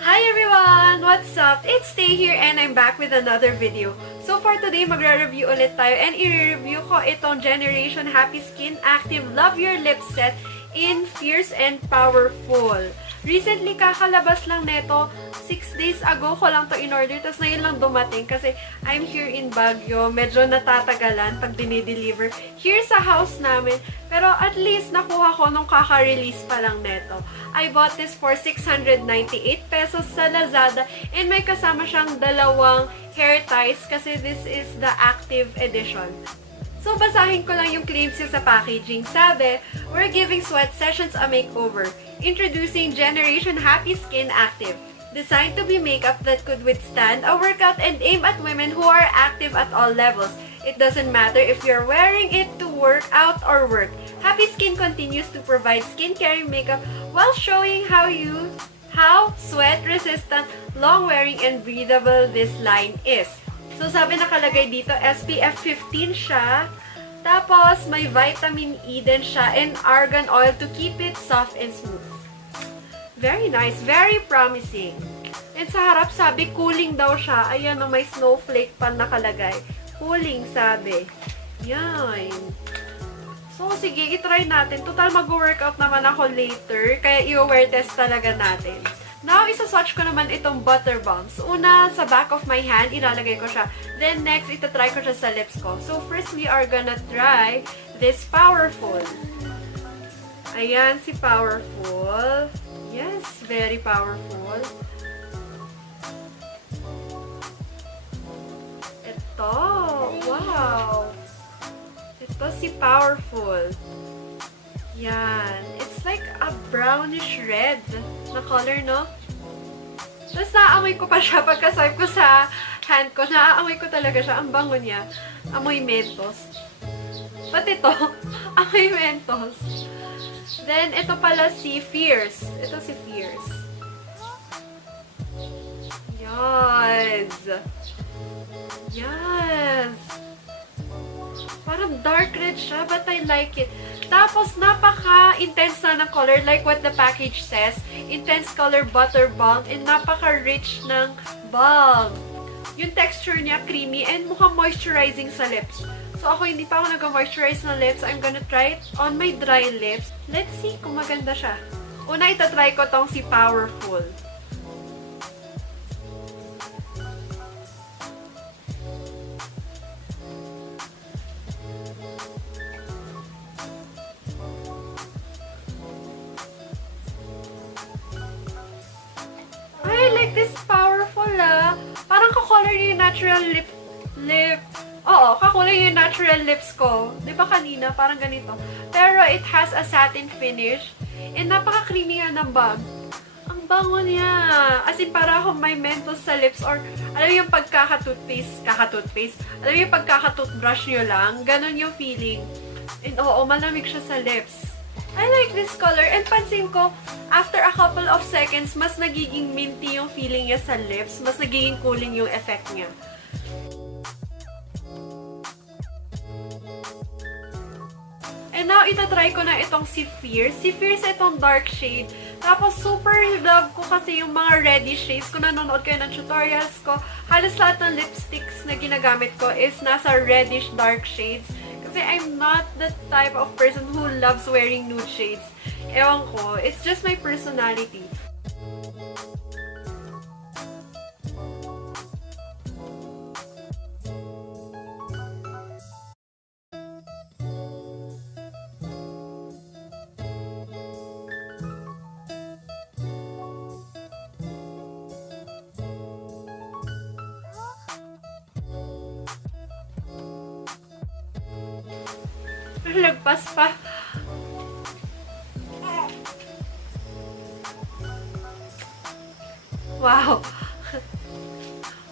Hi everyone! What's up? It's Tay here and I'm back with another video. So for today, magre-review ulit tayo and i-review ko itong Generation Happy Skin Active Love Your Lips Set in Fierce and Powerful. Recently, kakalabas lang neto. 6 days ago ko lang to in-order, tapos ngayon lang dumating kasi I'm here in Baguio. Medyo natatagalan pag dinideliver here sa house namin. Pero at least nakuha ko nung kaka-release pa lang neto. I bought this for 698 pesos sa Lazada and may kasama siyang dalawang hair ties kasi this is the active edition. So, basahin ko lang yung claims niya sa packaging. Sabi, we're giving sweat sessions a makeover. Introducing Generation Happy Skin Active. Designed to be makeup that could withstand a workout and aim at women who are active at all levels. It doesn't matter if you're wearing it to work out or work. Happy Skin continues to provide skin-caring makeup while showing how sweat-resistant, long-wearing, and breathable this line is. So, sabi nakalagay dito, SPF 15 siya. Tapos, may vitamin E din siya and argan oil to keep it soft and smooth. Very nice. Very promising. And sa harap, sabi, cooling daw siya. Ayan, may snowflake pa nakalagay. Cooling, sabi. Yan. So, sige, itry natin. Total, mag-workout naman ako later. Kaya, i-wear test talaga natin. Now, isa-swatch ko naman itong butter bombs. Una, sa back of my hand, ilalagay ko siya. Then, next, ita-try ko siya sa lips ko. So, first, we are gonna try this Powerful. Ayan, si Powerful. Yes, very powerful. Ito, wow. Ito si Powerful. Yan. It's like a brownish red na color, no? Tapos naaamoy ko pa siya pagka-swipe ko sa hand ko. Naaamoy ko talaga siya. Ang bango niya. Amoy mentos. But ito, amoy mentos. Then, ito pala si Fierce. Ito si Fierce. Yes! Yes! Parang dark red siya, but I like it. Tapos, napaka-intense na ng color, like what the package says. Intense color butter balm, and napaka-rich ng balm. Yung texture niya, creamy, and mukhang moisturizing sa lips. So, ako hindi pa ako nag-moisturize ng lips. I'm gonna try it on my dry lips. Let's see kung maganda siya. Una, ita-try ko tong si Powerful. I like this Powerful, ah. Parang kakolor yung natural lip. Oo, kakulay yung natural lips ko. Di ba kanina? Parang ganito. Pero it has a satin finish. And napaka-creamy nga ng bag. Ang bango niya. As in, para akong may mentos sa lips. Or, alam mo yung pagkaka-toothpaste. Alam mo yung pagkaka-toothbrush nyo lang. Ganon yung feeling. And oo, malamig siya sa lips. I like this color. And pansin ko, after a couple of seconds, mas nagiging minty yung feeling niya sa lips. Mas nagiging cooling yung effect niya. And now, itatry ko na itong si Fierce. Si Fierce, itong dark shade. Tapos, super love ko kasi yung mga reddish shades. Kung nanonood kayo ng tutorials ko, halos lahat ng lipsticks na ginagamit ko is nasa reddish dark shades. Kasi I'm not the type of person who loves wearing nude shades. Ewan ko, it's just my personality. Lagpas pa. Wow.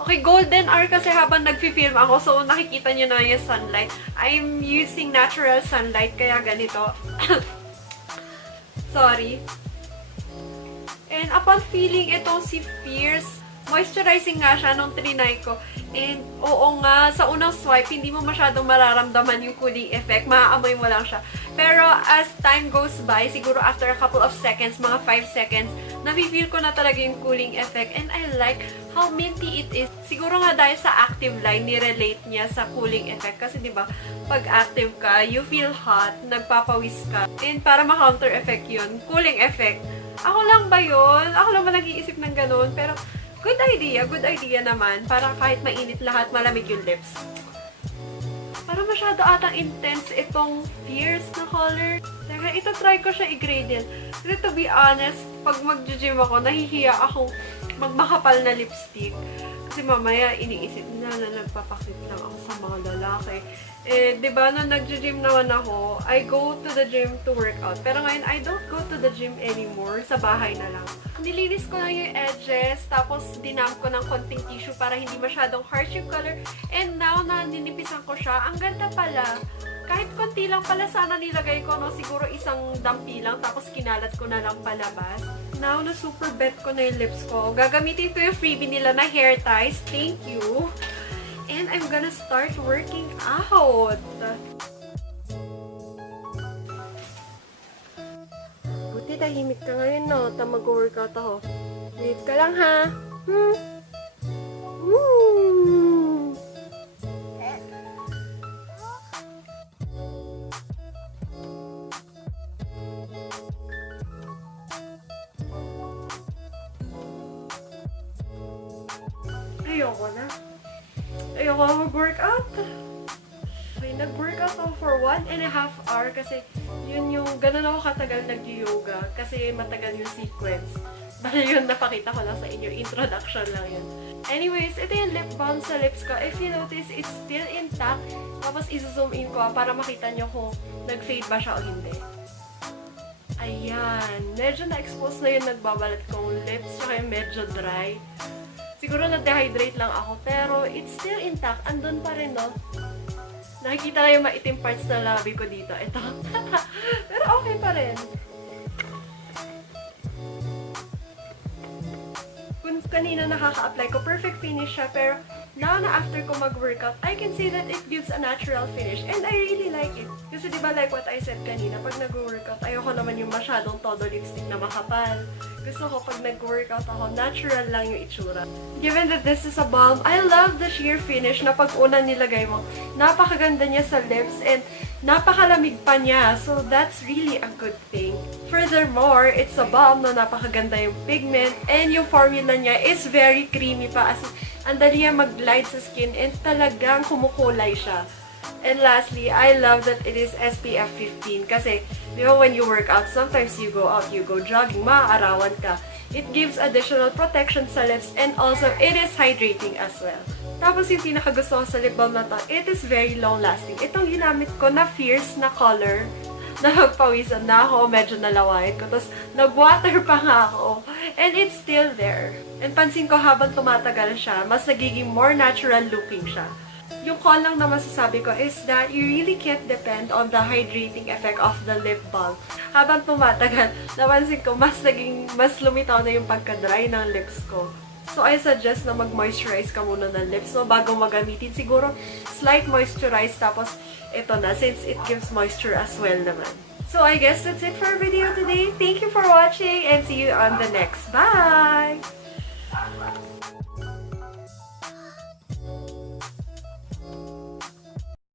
Okay, golden hour kasi habang nagfi-film ako, so nakikita nyo na yung sunlight. I'm using natural sunlight, kaya ganito. Sorry. And upon feeling itong si Fierce, moisturizing nga siya nung trinay ko. And, oo nga, sa unang swipe, hindi mo masyadong mararamdaman yung cooling effect. Maaamoy mo lang siya. Pero, as time goes by, siguro after a couple of seconds, mga 5 seconds, nafe-feel ko na talaga yung cooling effect. And I like how minty it is. Siguro nga dahil sa active line, nirelate niya sa cooling effect. Kasi, di ba, pag active ka, you feel hot, nagpapawis ka. And para ma-counter effect yun, cooling effect. Ako lang ba yun? Ako lang ba nag-iisip ng ganun? Pero, good idea naman. Para kahit mainit lahat, malamig yung lips. Para masyado atang intense itong fierce na color. Teka, ita-try ko siya i-gradient. Pero to be honest, pag mag-gym ako, nahihiya akong magmakapal na lipstick. Kasi mamaya iniisip na nagpapakit lang ako sa mga lalaki. Eh, di ba, nung nag-gym naman ako, I go to the gym to work out. Pero ngayon, I don't go to the gym anymore. Sa bahay na lang. Nilinis ko lang yung edges, tapos dinam ko ng konting tissue para hindi masyadong harsh yung color. And now, na ninipisan ko siya, ang ganda pala. Kahit konti lang pala sana nilagay ko, no? Siguro isang dampi lang, tapos kinalat ko na lang palabas. Now, na super bet ko na yung lips ko. Gagamitin ko yung freebie nila na hair ties. Thank you. And I'm gonna start working out. Buti tahimik ka ngayon, no? Mag-workout ako. Wait ka lang, ha? Ayoko na. Ayoko mag-workout. Okay, nag-workout ako for 1.5 hours kasi yun yung, ganun ako katagal nag-yoga kasi matagal yung sequence. Bali yun, napakita ko lang sa inyo. Introduction lang yun. Anyways, ito yung lip balm sa lips ko. If you notice, it's still intact. Tapos, iso-zoom in ko para makita nyo kung nag-fade ba siya o hindi. Ayan. Medyo na-expose na yung nagbabalat kong lips. Saka yung medyo dry. Siguro na-dehydrate lang ako, pero it's still intact. Andun pa rin, no? Nakikita na yung maitim parts ng labi ko dito. Ito. Pero okay pa rin. Kung kanina nakaka-apply ko, perfect finish siya. Pero now na after ko mag-workout, I can see that it gives a natural finish. And I really like it. Kasi diba like what I said kanina, pag nag-workout, ayoko naman yung masyadong todo lipstick na makapal. Gusto ko pag nag-workout ako, natural lang yung itsura. Given that this is a balm, I love the sheer finish na pag una nilagay mo. Napakaganda niya sa lips and napakalamig pa niya. So that's really a good thing. Furthermore, it's a balm na napakaganda yung pigment and yung formula niya is very creamy pa. As ang dali niya mag-glide sa skin and talagang kumukulay siya. And lastly, I love that it is SPF 15 kasi, di ba, when you work out, sometimes you go out, you go jogging, maaarawan ka. It gives additional protection sa lips and also it is hydrating as well. Tapos yung pinakagusto ko sa lip balm na to, it is very long lasting. Itong ginamit ko na fierce na color, nagpawisan na ako, medyo nalaway ko. Tapos nag-water pa nga ako. And it's still there. And pansin ko habang tumatagal siya, mas nagiging more natural looking siya. Yung con lang na masasabi ko is that you really can't depend on the hydrating effect of the lip balm. Habang tumatagal, napansin ko, mas lumitaw na yung pagka-dry ng lips ko. So, I suggest na mag-moisturize ka muna ng lips mo bago magamitin. Siguro, slight moisturize, tapos ito na, since it gives moisture as well naman. So, I guess that's it for our video today. Thank you for watching and see you on the next. Bye!